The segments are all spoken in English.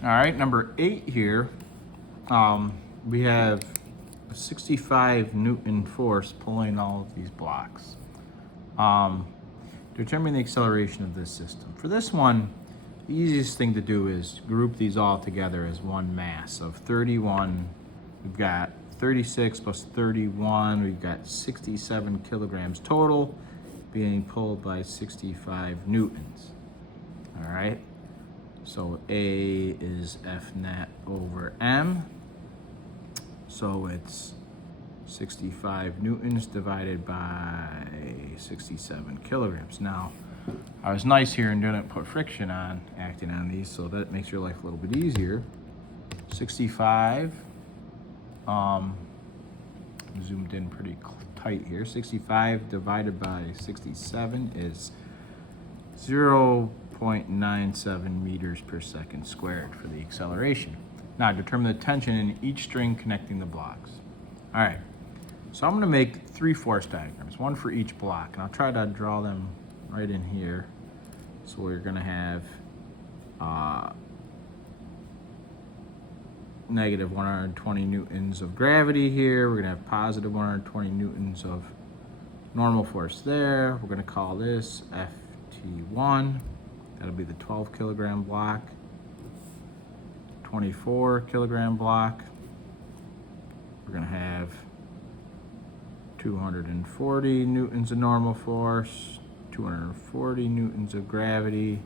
All right, number 8 here, we have a 65 Newton force pulling all of these blocks. Determine the acceleration of this system. For this one, the easiest thing to do is group these all together as one mass of 31. We've got 36 plus 31, we've got 67 kilograms total being pulled by 65 newtons. All right, so A is F net over M. So it's 65 newtons divided by 67 kilograms. Now, I was nice here and didn't put friction on, acting on these, so that makes your life a little bit easier. 65, zoomed in pretty tight here. 65 divided by 67 is 0.97 meters per second squared for the acceleration. Now, determine the tension in each string connecting the blocks. All right, so I'm gonna make 3 force diagrams, one for each block, and I'll try to draw them right in here. So we're gonna have negative 120 newtons of gravity here. We're gonna have positive 120 newtons of normal force there. We're gonna call this FT1. That'll be the 12 kilogram block. 24 kilogram block. We're gonna have 240 newtons of normal force, 240 newtons of gravity.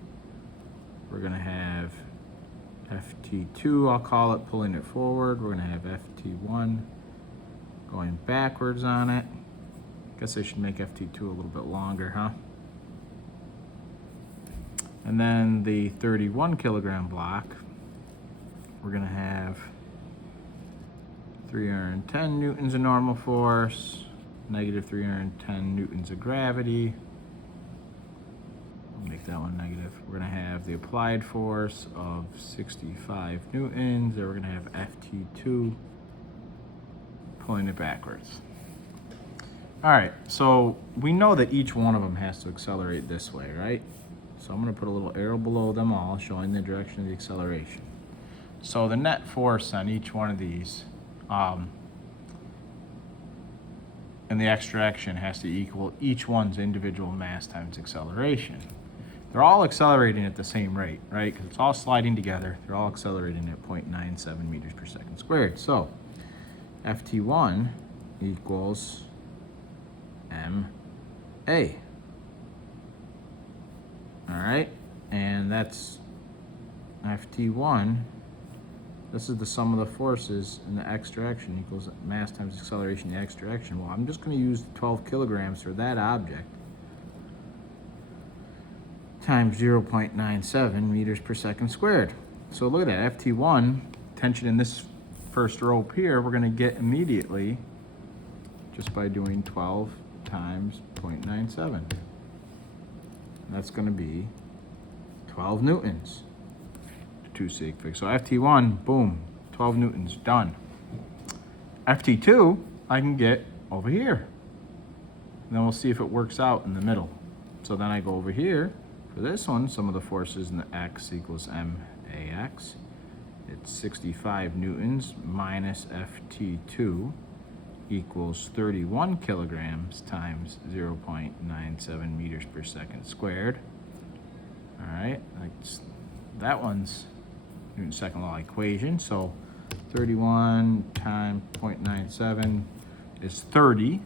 We're gonna have FT2, I'll call it, pulling it forward. We're gonna have FT1 going backwards on it. Guess I should make FT2 a little bit longer, huh? And then the 31 kilogram block, we're gonna have 310 newtons of normal force, negative 310 newtons of gravity. I'll make that one negative. We're gonna have the applied force of 65 newtons, and we're gonna have FT2 pulling it backwards. All right, so we know that each one of them has to accelerate this way, right? So I'm gonna put a little arrow below them all showing the direction of the acceleration. So the net force on each one of these in the x direction has to equal each one's individual mass times acceleration. They're all accelerating at the same rate, right? Because it's all sliding together. They're all accelerating at 0.97 meters per second squared. So FT1 equals MA. All right, and that's FT1. This is the sum of the forces in the x direction equals mass times acceleration in the x direction. Well, I'm just going to use 12 kilograms for that object times 0.97 meters per second squared. So look at that, FT1, tension in this first rope here, we're going to get immediately just by doing 12 times 0.97. That's going to be 12 newtons. 2 sig fig. So FT1, boom, 12 newtons, done. FT2, I can get over here. And then we'll see if it works out in the middle. So then I go over here. For this one, sum of the forces in the x equals MAX. It's 65 newtons minus FT2 equals 31 kilograms times 0.97 meters per second squared. All right, that one's Newton's second law equation. So 31 times 0.97 is 30.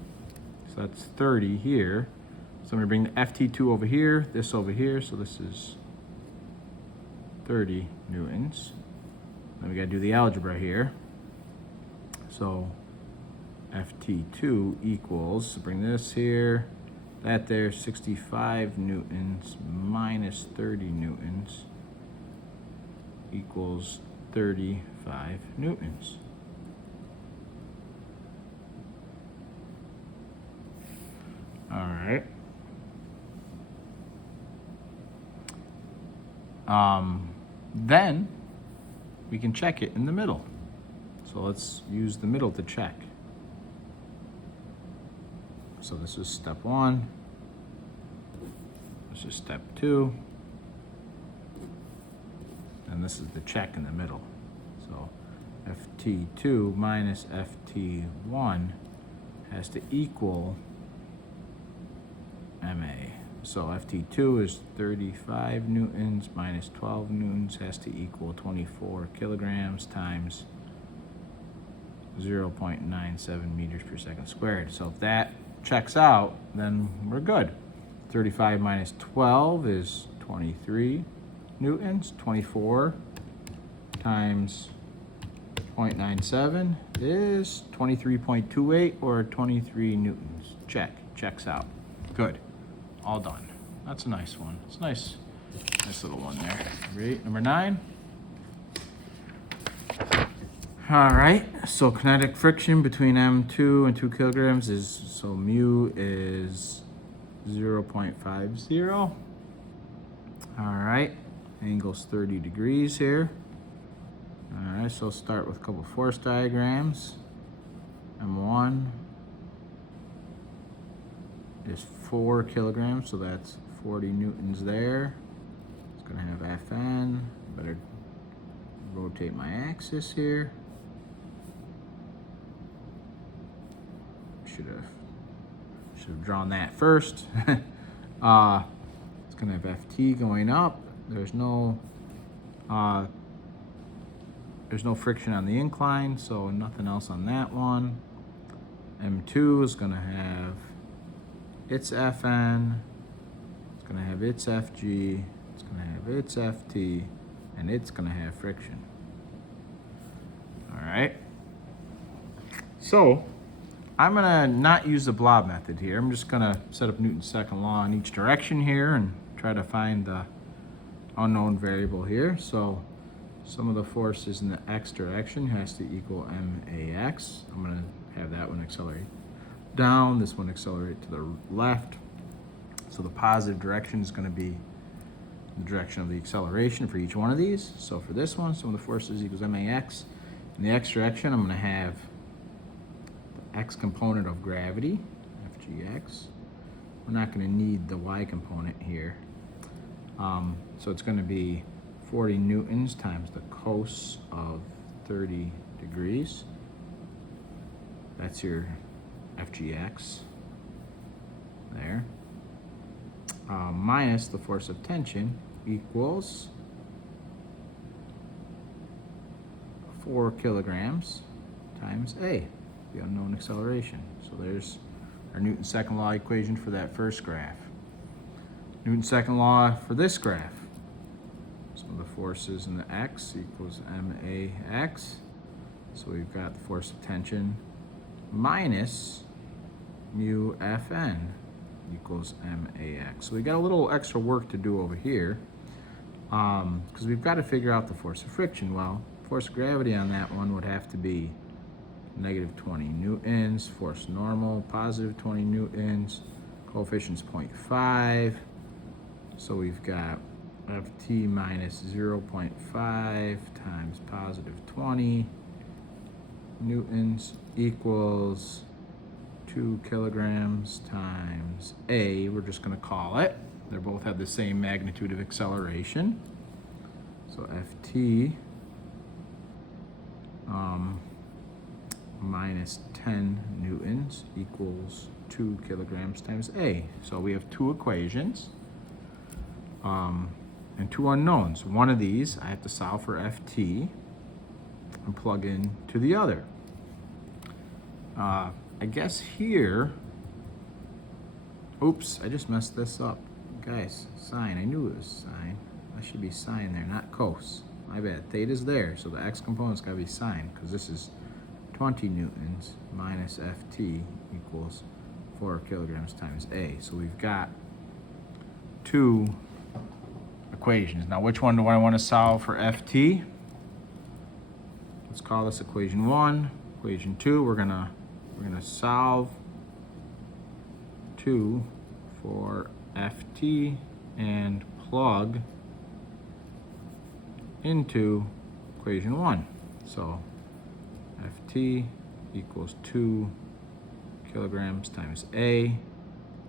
So that's 30 here. So I'm going to bring the FT2 over here, this over here. So this is 30 newtons. Then we got to do the algebra here. So FT2 equals, so bring this here, that there, 65 newtons minus 30 newtons equals 35 newtons. All right. Then we can check it in the middle. So let's use the middle to check. So this is step 1. This is step 2. and this is the check in the middle. So FT2 minus FT1 has to equal MA. So FT2 is 35 newtons minus 12 newtons has to equal 24 kilograms times 0.97 meters per second squared. So if that checks out, then we're good. 35 minus 12 is 23 newtons. 24 times 0.97 is 23.28 or 23 newtons. Checks out. Good. All done. That's a nice one. It's a nice little one there. Great. Number 9. All right, so kinetic friction between M2 and 2 kilograms is, so mu is 0.50. All right, angle's 30 degrees here. All right, so start with a couple force diagrams. M1 is 4 kilograms, so that's 40 newtons there. It's gonna have Fn. Better rotate my axis here. Should have drawn that first. It's gonna have Ft going up. There's no friction on the incline, so nothing else on that one. M2 is gonna have its Fn, it's gonna have its Fg, it's gonna have its Ft, and it's gonna have friction. All right. So I'm gonna not use the blob method here. I'm just gonna set up Newton's second law in each direction here and try to find the unknown variable here. So sum of the forces in the x direction has to equal max. I'm gonna have that one accelerate down, this one accelerate to the left. So the positive direction is gonna be the direction of the acceleration for each one of these. So for this one, sum of the forces equals max. In the x direction, I'm gonna have x component of gravity, Fgx. We're not going to need the y component here. So it's going to be 40 newtons times the cos of 30 degrees. That's your Fgx there. Minus the force of tension equals 4 kilograms times A, the unknown acceleration. So there's our Newton's second law equation for that first graph. Newton's second law for this graph. Sum of the forces in the x equals max. So we've got the force of tension minus mu Fn equals max. So we got a little extra work to do over here because we've got to figure out the force of friction. Well, force of gravity on that one would have to be negative 20 newtons, force normal, positive 20 newtons, coefficient's 0.5. So we've got Ft minus 0.5 times positive 20 newtons equals 2 kilograms times A. We're just going to call it. They both have the same magnitude of acceleration. So Ft minus 10 newtons equals 2 kilograms times A. So we have two equations and two unknowns. One of these I have to solve for Ft and plug in to the other. I guess here, oops, I just messed this up. Guys, sine, I knew it was sine. That should be sine there, not cos. My bad, theta's there, so the x component's gotta be sine, because this is 20 newtons minus Ft equals 4 kilograms times A. So we've got two equations. Now, which one do I want to solve for Ft? Let's call this equation 1. Equation 2, we're gonna solve 2 for Ft and plug into equation 1. So Ft equals 2 kilograms times A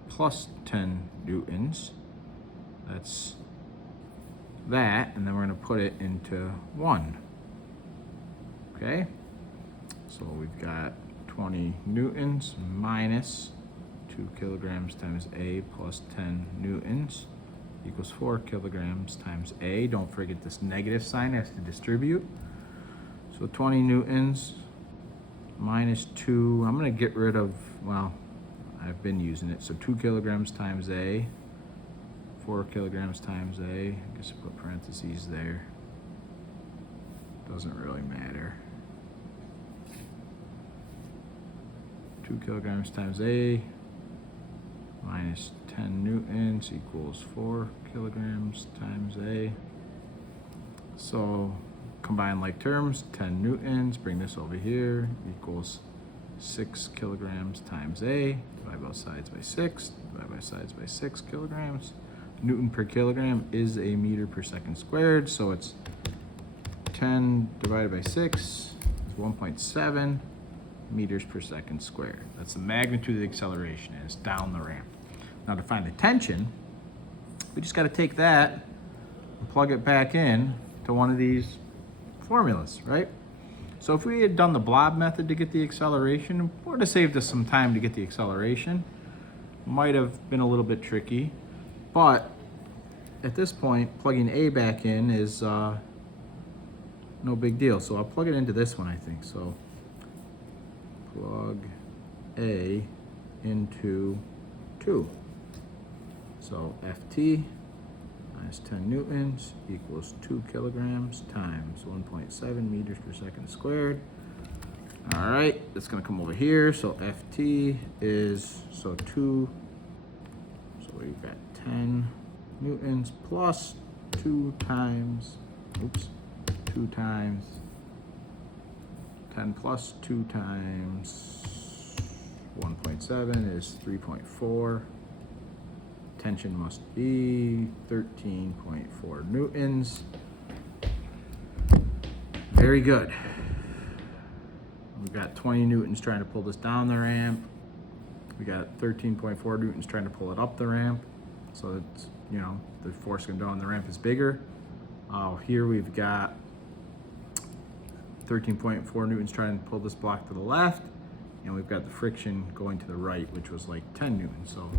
plus 10 newtons. That's that, and then we're going to put it into 1. Okay? So we've got 20 newtons minus 2 kilograms times A plus 10 newtons equals 4 kilograms times A. Don't forget this negative sign has to distribute. So 20 newtons minus 2. I'm going to get rid of, well, I've been using it. So 2 kilograms times A, 4 kilograms times A. I guess I put parentheses there. Doesn't really matter. 2 kilograms times A minus 10 newtons equals 4 kilograms times A. So combine like terms, 10 newtons, bring this over here, equals 6 kilograms times A. Divide both sides by 6, divide by sides by 6 kilograms. Newton per kilogram is a meter per second squared, so it's 10 divided by 6 is 1.7 meters per second squared. That's the magnitude of the acceleration, and it's down the ramp. Now to find the tension, we just got to take that and plug it back in to one of these formulas, right? So if we had done the blob method to get the acceleration, it would have saved us some time to get the acceleration. Might have been a little bit tricky, but at this point, plugging A back in is no big deal. So I'll plug it into this one, I think. So plug A into 2. So Ft minus 10 newtons equals 2 kilograms times 1.7 meters per second squared. All right, that's gonna come over here. So Ft is, so 2, so we've got 10 newtons plus 2 times, 2 times 10 plus 2 times 1.7 is 3.4. Tension must be 13.4 newtons. Very good. We've got 20 newtons trying to pull this down the ramp. We got 13.4 newtons trying to pull it up the ramp. So it's, you know, the force going down the ramp is bigger. Here we've got 13.4 newtons trying to pull this block to the left, and we've got the friction going to the right, which was like 10 newtons. So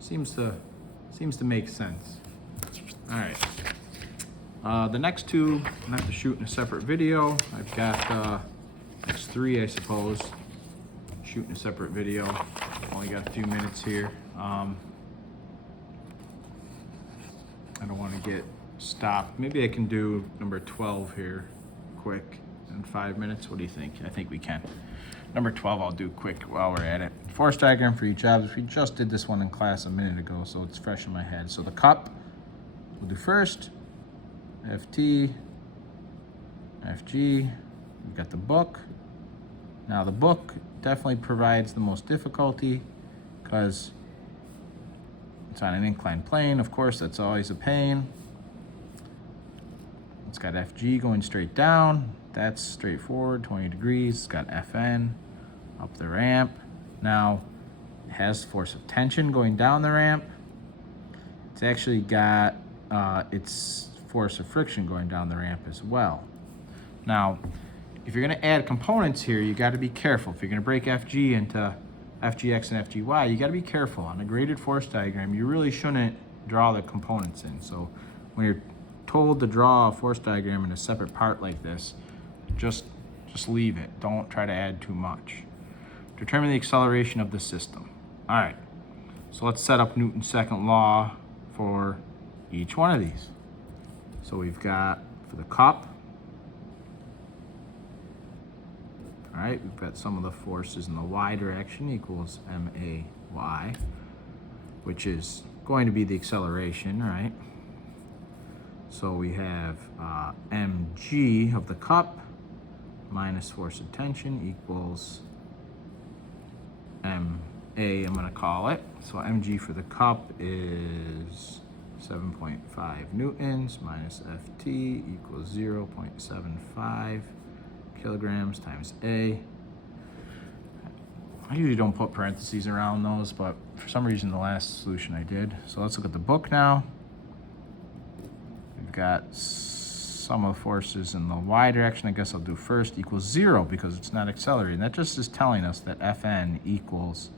seems to make sense. All right. The next two I have to shoot in a separate video. I've got next 3, I suppose, shoot in a separate video. Only got a few minutes here. I don't want to get stopped. Maybe I can do number 12 here quick in 5 minutes. What do you think? I think we can. Number 12 I'll do quick while we're at it. Force diagram for each object. We just did this one in class a minute ago, so it's fresh in my head. So the cup we'll do first. Ft, Fg. We've got the book. Now the book definitely provides the most difficulty because it's on an inclined plane. Of course, that's always a pain. It's got Fg going straight down. That's straightforward, 20 degrees. It's got Fn up the ramp. Now, it has force of tension going down the ramp. It's actually got its force of friction going down the ramp as well. Now, if you're gonna add components here, you gotta be careful. If you're gonna break Fg into Fgx and Fgy, you gotta be careful. On a graded force diagram, you really shouldn't draw the components in. So when you're told to draw a force diagram in a separate part like this, just leave it. Don't try to add too much. Determine the acceleration of the system. All right, so let's set up Newton's second law for each one of these. So we've got for the cup, all right, we've got some of the forces in the y direction equals ma(y), which is going to be the acceleration, right? So we have mg of the cup minus force of tension equals ma, I'm going to call it. So mg for the cup is 7.5 newtons minus ft equals 0.75 kilograms times a. I usually don't put parentheses around those, but for some reason the last solution I did. So let's look at the book now. We've we've got sum of forces in the y direction. I guess I'll do first equals 0 because it's not accelerating. That just is telling us that Fn equals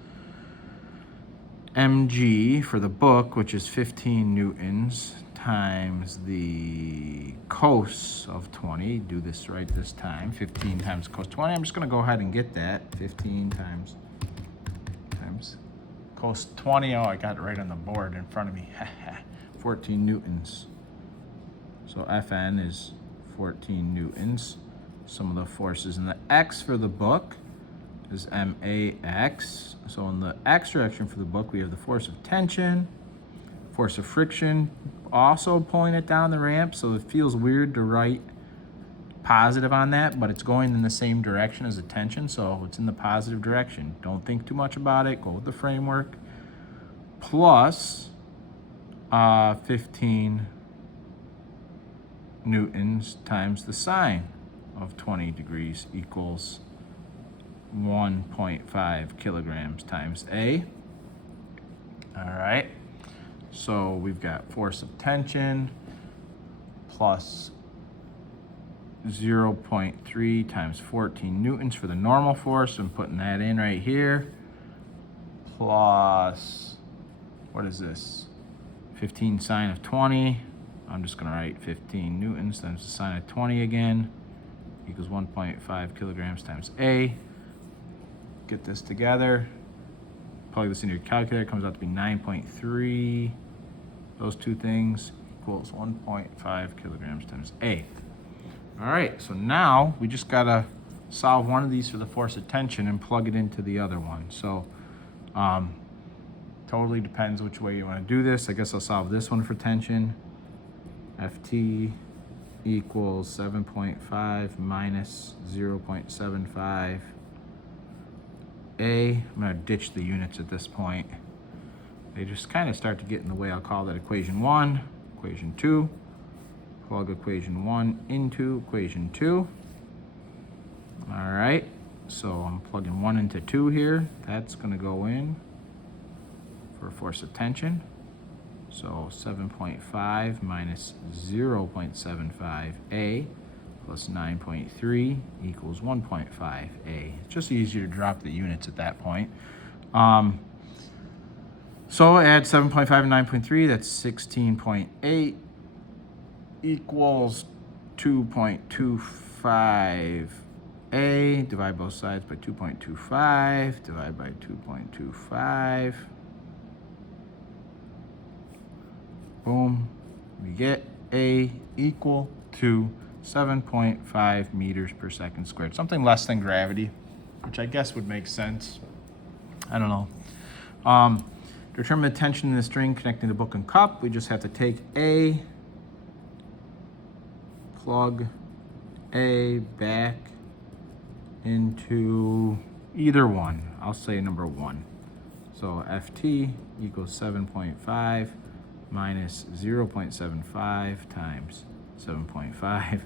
mg for the book, which is 15 newtons, times the cos of 20. Do this right this time. 15 times cos 20. I'm just going to go ahead and get that. 15 times cos 20. Oh, I got it right on the board in front of me. 14 newtons. So Fn is 14 newtons. Sum of the forces in the x for the book is max. So in the x direction for the book, we have the force of tension, force of friction, also pulling it down the ramp. So it feels weird to write positive on that, but it's going in the same direction as the tension, so it's in the positive direction. Don't think too much about it. Go with the framework. Plus 15 newtons times the sine of 20 degrees equals 1.5 kilograms times A. All right, so we've got force of tension plus 0.3 times 14 newtons for the normal force. I'm putting that in right here. Plus, what is this? 15 sine of 20. I'm just gonna write 15 newtons times the sine of 20 again, equals 1.5 kilograms times A. Get this together. Plug this into your calculator. It comes out to be 9.3. Those two things equals 1.5 kilograms times A. All right, so now we just gotta solve one of these for the force of tension and plug it into the other one. So totally depends which way you wanna do this. I guess I'll solve this one for tension. Ft equals 7.5 minus 0.75 A. I'm gonna ditch the units at this point. They just kind of start to get in the way. I'll call that equation 1, equation 2. Plug equation 1 into equation 2. All right, so I'm plugging 1 into 2 here. That's gonna go in for force of tension. So 7.5 minus 0.75 A plus 9.3 equals 1.5 A. It's just easier to drop the units at that point. So add 7.5 and 9.3, that's 16.8 equals 2.25 A. Divide both sides by 2.25, divide by 2.25. Boom, we get A equal to 7.5 meters per second squared. Something less than gravity, which I guess would make sense. I don't know. Determine the tension in the string connecting the book and cup. We just have to take A, plug A back into either one. I'll say number 1. So Ft equals 7.5 minus 0.75 times 7.5.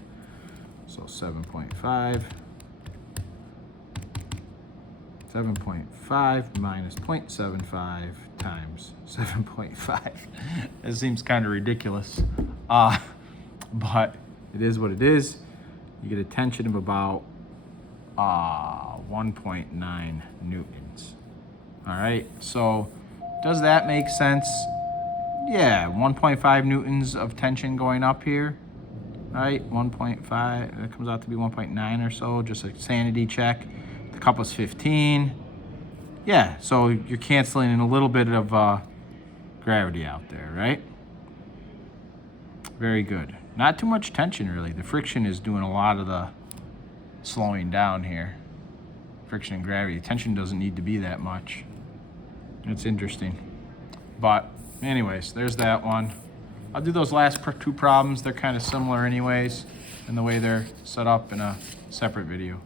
So 7.5 minus 0.75 times 7.5. It seems kind of ridiculous, but it is what it is. You get a tension of about 1.9 newtons. All right, so does that make sense? Yeah, 1.5 newtons of tension going up here, right? 1.5, that comes out to be 1.9 or so, just a sanity check. The cup was 15. Yeah, so you're canceling in a little bit of gravity out there, right? Very good. Not too much tension, really. The friction is doing a lot of the slowing down here. Friction and gravity. Tension doesn't need to be that much. It's interesting. But anyways, there's that one. I'll do those last 2 problems. They're kind of similar anyways in the way they're set up in a separate video.